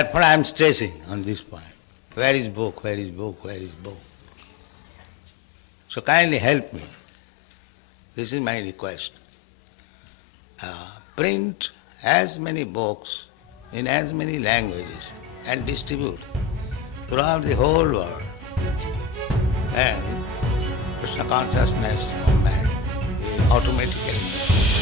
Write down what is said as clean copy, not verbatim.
Therefore I am stressing on this point. Where is book? Where is book? Where is book? So kindly help me. This is my request. Print as many books in as many languages and distribute throughout the whole world. And Krishna consciousness movement will automatically